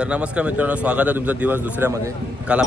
तर नमस्कार मित्रांनो, स्वागत आहे तुमचा दिवस दुसऱ्यामध्ये. काल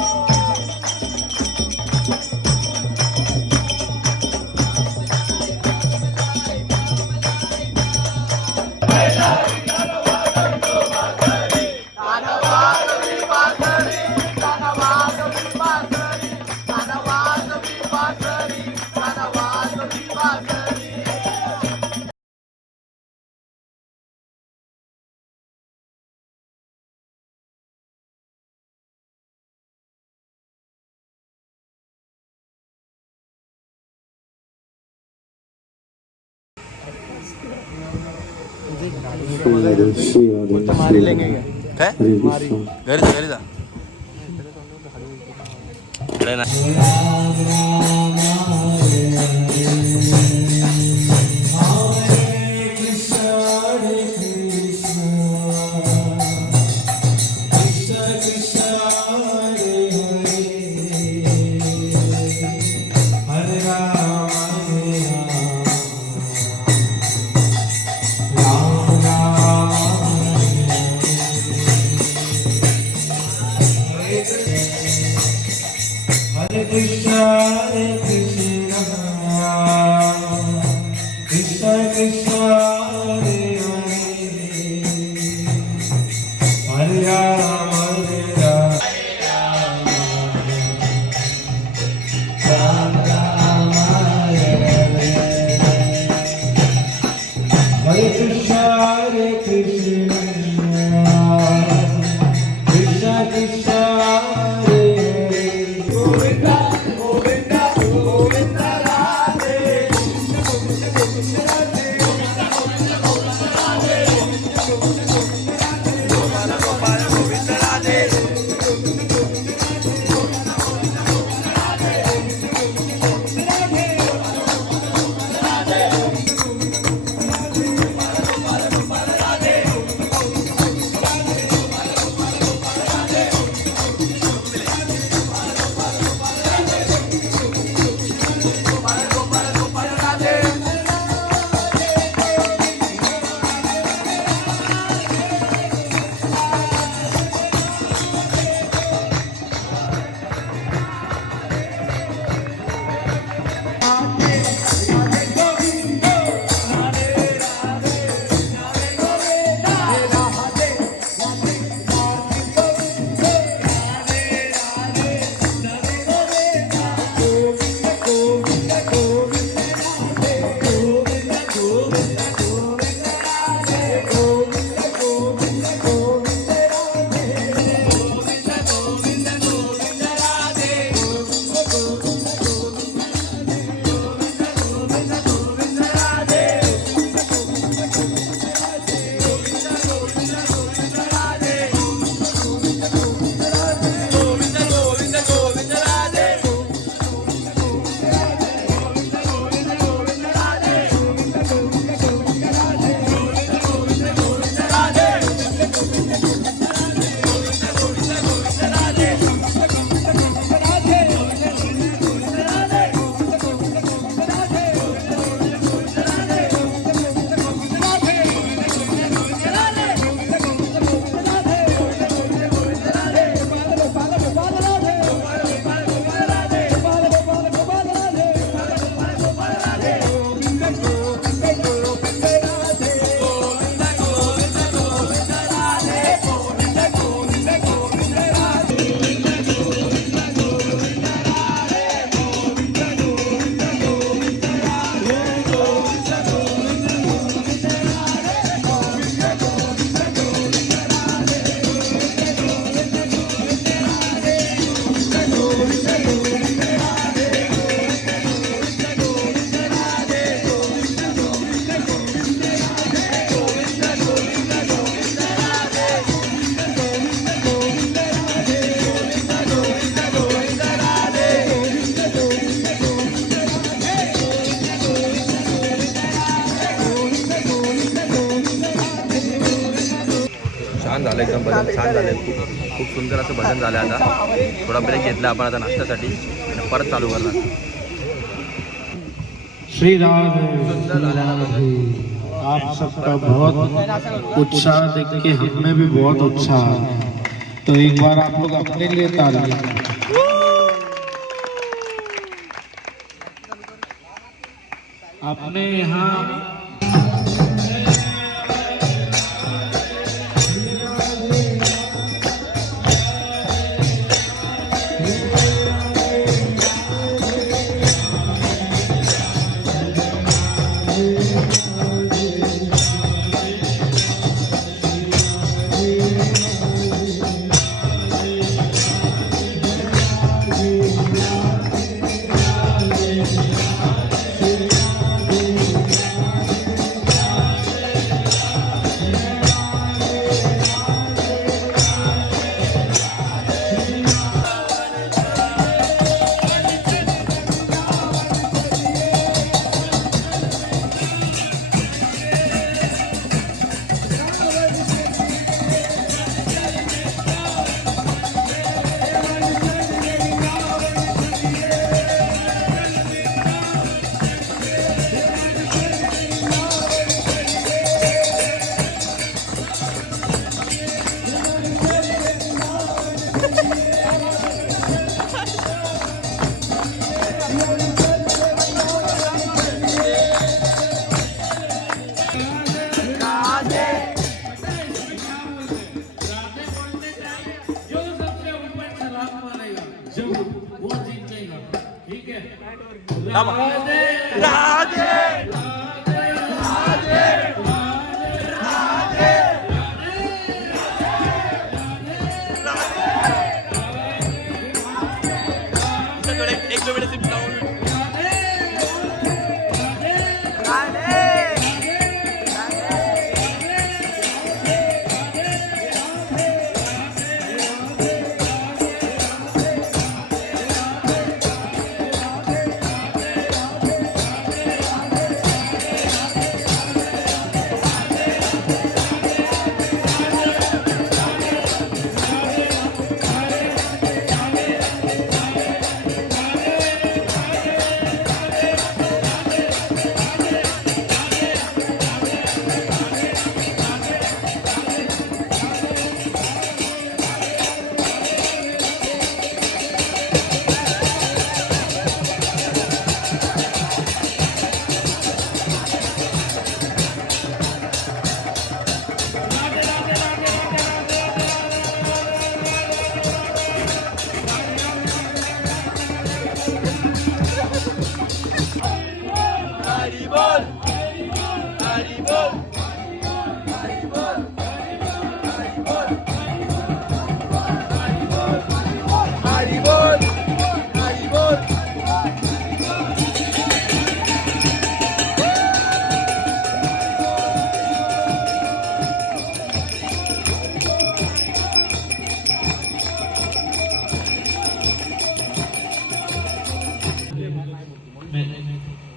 मारी लेंगे काय घरी जा इकडे नाही. छान झालं, एकदम भजन छान झालं. खूप सुंदर असं भजन झालं. आता थोडा ब्रेक घेतला आपण आता नाश्त्यासाठी आणि परत चालू करणार. श्री राम सुंदर झालं. आप सबका बहुत उत्साह देख के हमें भी बहुत उत्साह है. तो एक बार आप लोग अपने लिए ताली। अपने यहाँ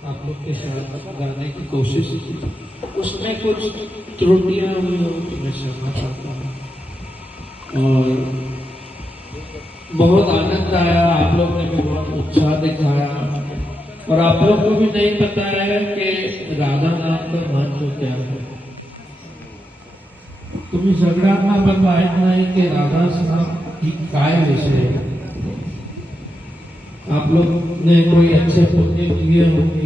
आप लोग के साथ गाने की कोशिश की, उसमें कुछ त्रुटियां हुई हो तो मैं क्षमा चाहता हूँ। और बहुत आनंद आया, आप लोग ने भी बहुत उत्साह दिखाया। और आप लोग को भी नहीं पता है कि राधा नाम का महत्व क्या है। तुम्ही सगळ्यांना पण माहित नाही की राधा साहब ही काय विषय है। आप लोग ने कोई अच्छे पुण्य किए होंगे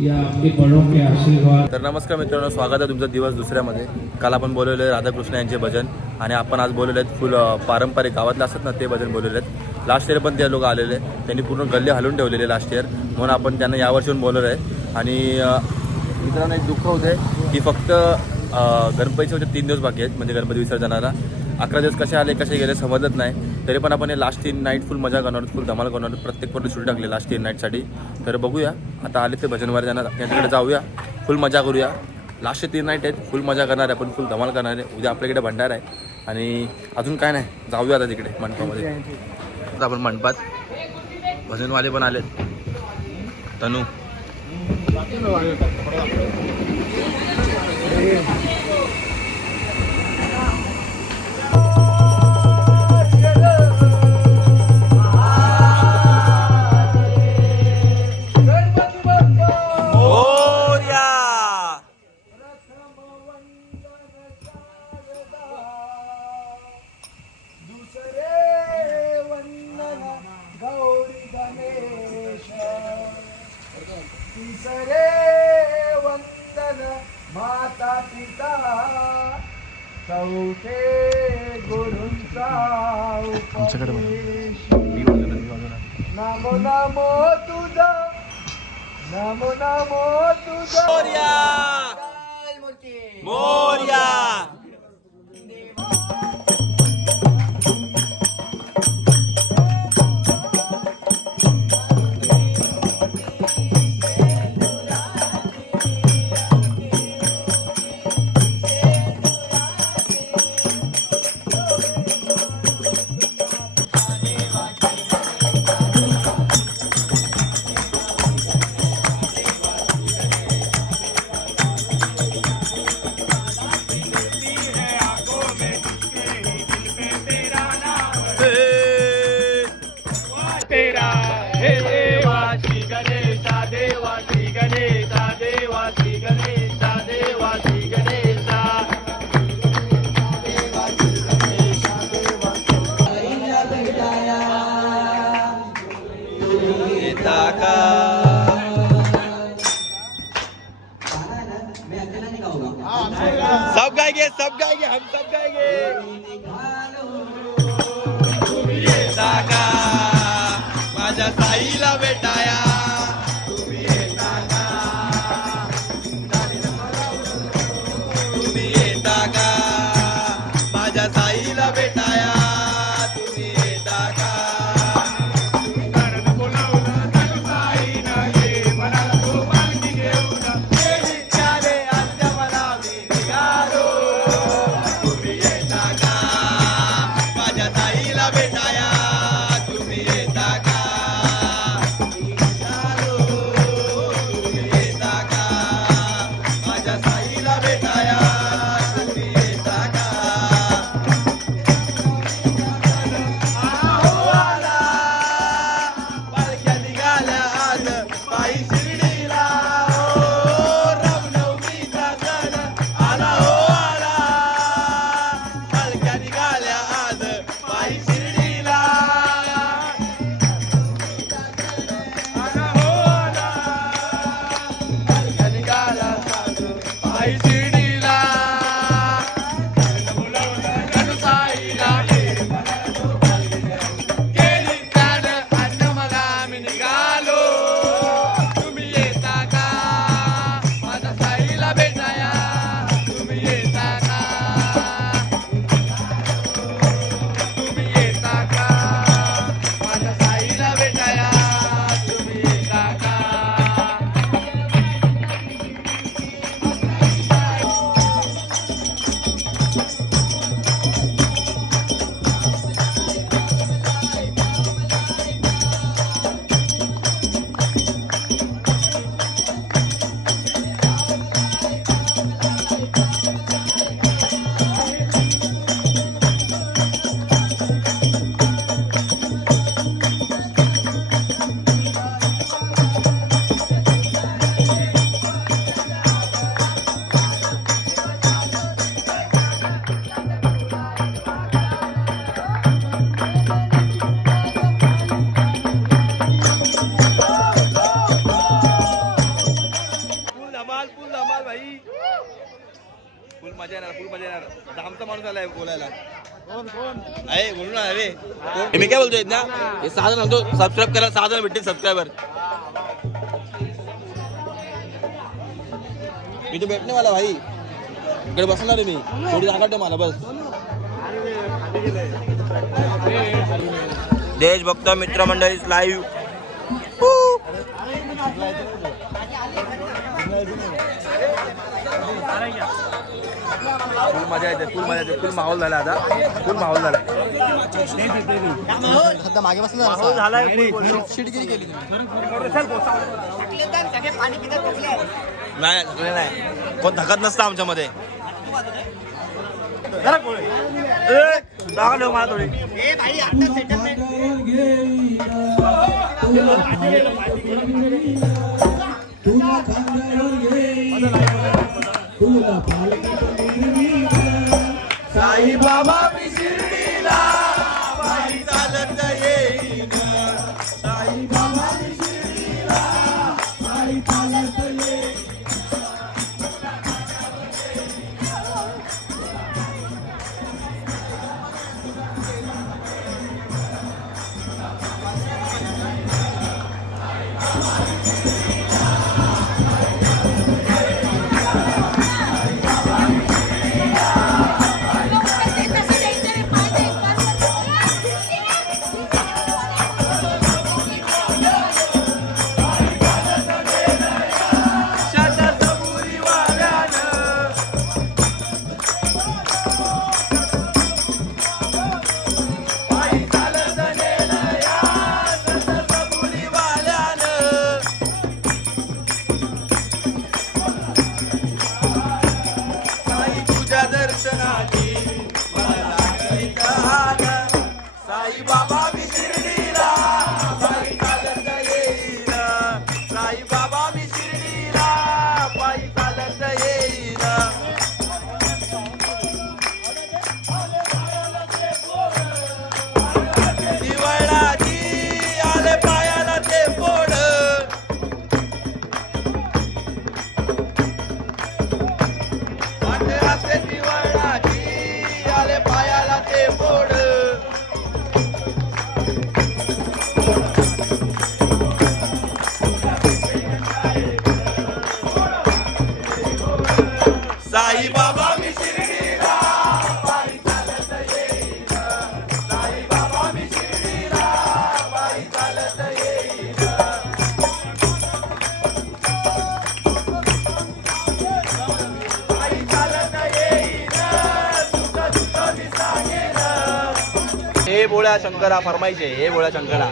या आपके बड़ों के आशीर्वाद। तर नमस्कार मित्रांनो, स्वागत आहे तुमचं दिवस दुसऱ्यामध्ये। काल आपण बोलवले राधाकृष्ण यांचे भजन आणि आपण आज बोलवले फुल पारंपरिक गावातले असतात ना ते भजन बोलवले। लास्ट इयर पण ते लोक आलेले, त्यांनी पूर्ण गल्ले हलवून ठेवलेले लास्ट इयर, म्हणून आपण त्यांना यावर्षी बोलवलं आहे। आणि मित्रांनो एक दुःख होते की फक्त गणपतीचे होते 3 दिवस बाकी आहेत, म्हणजे गणपती विसर्जनाला 11 दिवस कसे आले कसे गेले समजत नाही। तरी पण आपण हे लास्ट 3 नाईट फुल मजा करणार, फुल धमाल करणार, प्रत्येक पोरं सुट्टी टाकली लास्ट 3 नाईटसाठी। तर बघूया आता आले ते भजनवार जाणार त्यांच्याकडे जाऊया, फुल मजा करूया। लास्ट 3 नाईट आहेत, फुल मजा करणार आहे आपण, फुल धमाल करणार आहे। उद्या आपल्याकडे भंडारा आहे आणि अजून काय नाही, जाऊया आता तिकडे मंडपामध्ये। आता आपण मंडपात भजनवाले पण आलेत, तनू आमच्याकडे नामो नामो तुझा नामो नामो तुझा मोरया तेरा हे देवा श्री गणेशा देवा श्री गणेशा देवा श्री गणेशा देवा श्री गणेशा सब गाएंगे हम सब गाएंगे येता का माझ्या साईला भेटाया तुम्ही येता का तुम्ही येता का माझ्या साईला भेटाया तुम्ही येता का बोलावलं तर साईनं ये मला तो पालखी घेऊन गेली चाले आज मला मी निघालो तुम्ही येता का माझ्या साईला भेटाया तुम्ही येता का निघालो तुम्ही येता का माझ्या साईला भेटाया तुम्ही येता का आहो आला पालख्या निघाल्या आज पायी शिर्डीला हो रामनवमीचा सण आला हो आला पालख्या निघाल्या आज पायी शिर्डीला आला हो आला पालख्या निघाल्या आज पायी शिर्डीला बोलावलं तर साईला ये गेली कान अन्न मला मी निघालो तुम्ही येता का माझ्या साईला भेटाया तुम्ही येता का तुम्ही येता का माझ्या साईला भेटाया तुम्ही येता का फुल धमाल भाई फुल मजा येणार आता आमचा माणूस आलाय बोलायला आहे बोलू ना अरे मी काय बोलतोय ना हे 6 जण म्हणतो सबस्क्राईब करा 6 जण भेटतील सबस्क्रायबर मी तो भेटणे मला भाई इकडे बसणार आहे मी थोडी जागा ठेव मला बस देशभक्त मित्रमंडळी लाईव्ह फुल मजा येते फुल माहोल झाला आता फुल माहोल झाला मागे बसला माहोल झालाय शिडगिरी केली नाही थकले नाही कोण थकत नसतं आमच्यामध्ये मला थोडी साई बाबा शिर्डीला पायी चालत येईन साई बाबा शिर्डीला पायी चालत येईन बाबा मी शिर्डीला पायी चालत येईन साई बाबा मी शिर्डीला पायी चालत येईन दिवाळाची आले पायाला ते फोड वाटेराचे दिवाळाची आले पायाला ते फोड साई बाबा मी शिर्डीला पायी चालत येईन साई बाबा मी शिर्डीला पायी चालत येईन पायी चालत येईन तुझं तुझं मी सांगेन हे बोळ्या शंकरा फरमाईचे हे बोळ्या शंकरा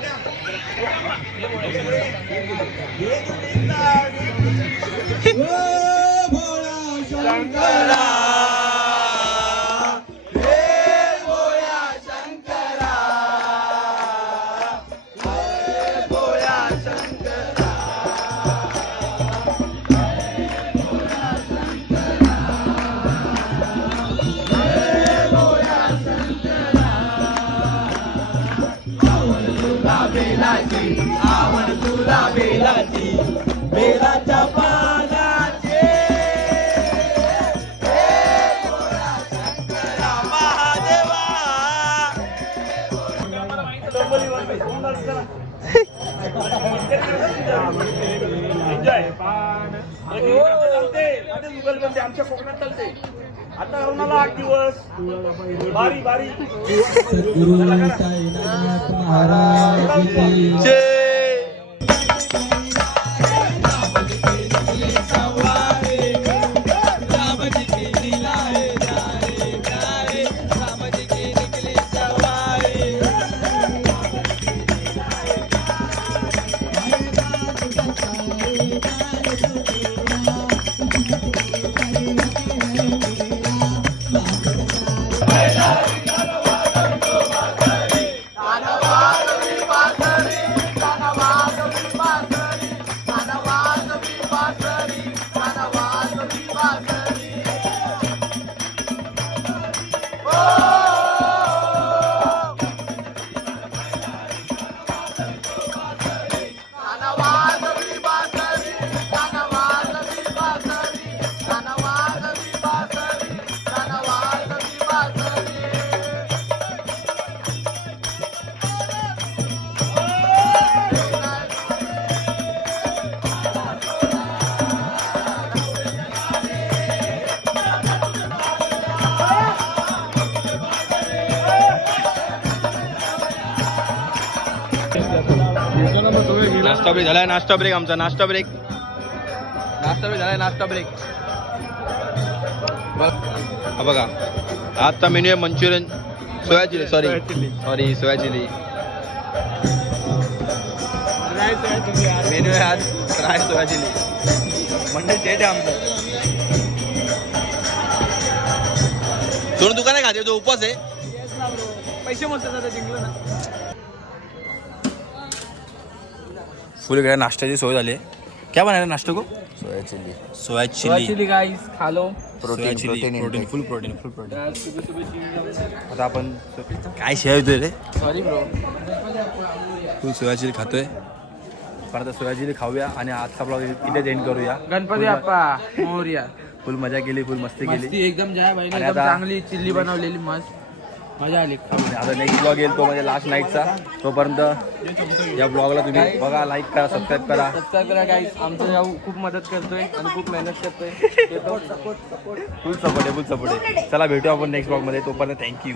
शंकरा हे बोळ्या शंकरा हे बोळ्या शंकरा आवड तुला बेलाची बेलाच्या पानाचे हे बोळा शंकरा महादेवा आमच्या कोकणात चालते आता रुणाला 8 दिवस बारी बारी गुरु साईनाथ महाराज की जय नाश्ता ब्रेक झालाय नाश्ता ब्रेक आमचा नाश्ता ब्रेक झालाय नाश्ता ब्रेक हा बघा आजचा मेन्यू आहे Manchurian soya chilli soya chilli menu आहे आज फ्राय सोया चिली म्हणजे सेट आहे आमचं दोन दुकाने खाते तो उपवास आहे पैसे मस्त जिंकलं ना फुल इकडे नाश्त्याची सोय झाली क्या बनाया नाश्ता को सोया चिली गाइस खा लो प्रोटीन फुल प्रोटीन आता आपण काय शेअर होतोय रे sorry bro full soya chilli खातोय पण आता सोया चिली खाऊया आणि आजचा ब्लॉग इथे एंड करूया गणपती बाप्पा मोरया फुल मजा केली फुल मस्ती केली मस्ती एकदम जाय बाई आणि एकदम आता- चांगली चिल्ली बनवलेली मस्त मजा आली आता नेक्स्ट ब्लॉग येईल तो म्हणजे लास्ट नाईटचा तोपर्यंत या ब्लॉगला तुम्ही बघा लाईक करा सबस्क्राईब करा सबस्क्राईब करा गाईस आमचं याऊ खूप मदत करतोय आणि खूप मेहनत करतोय फुल सपोर्ट आहे चला भेटू आपण नेक्स्ट ब्लॉगमध्ये तोपर्यंत थँक्यू